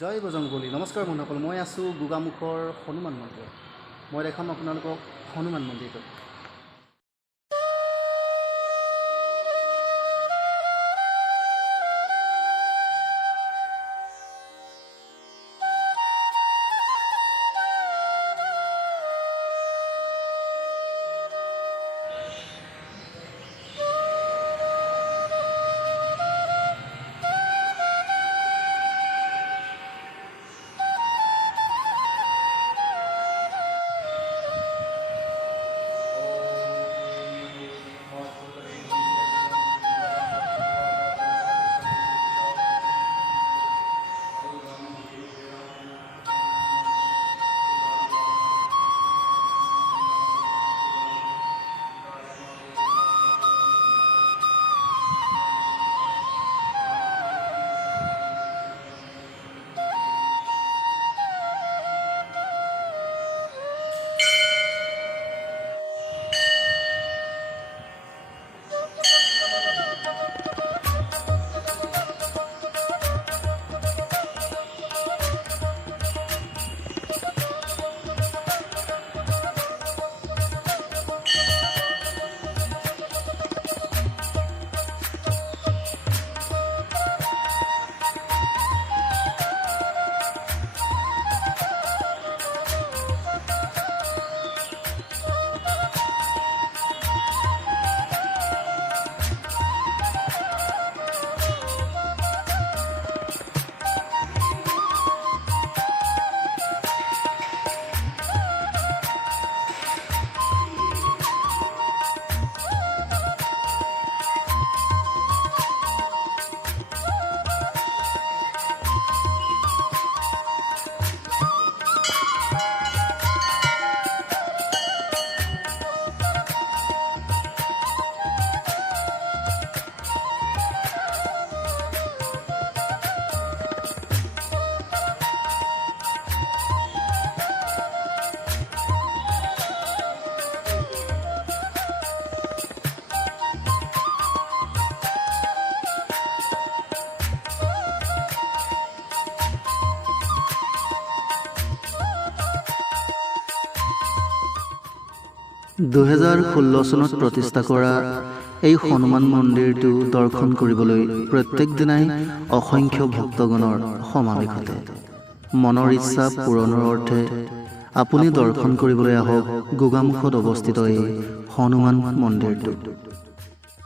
জয় বজৰংবলী। নমস্কাৰ বন্ধুসকল, মই আছোঁ গোগামুখৰ হনুমান মন্দিৰত। মই দেখাম আপোনালোকক হনুমান মন্দিৰটো। চনত প্ৰতিষ্ঠা কৰা এই হনুমান মন্দিৰটো দৰ্শন কৰিবলৈ প্ৰত্যেক দিনাই অসংখ্য ভক্তগণৰ সমাৱেশ ঘটে। মনৰ ইচ্ছা পূৰণৰ অৰ্থে আপুনি দৰ্শন কৰিবলৈ আহক গোগামুখত অৱস্থিত এই হনুমান মন্দিৰটো।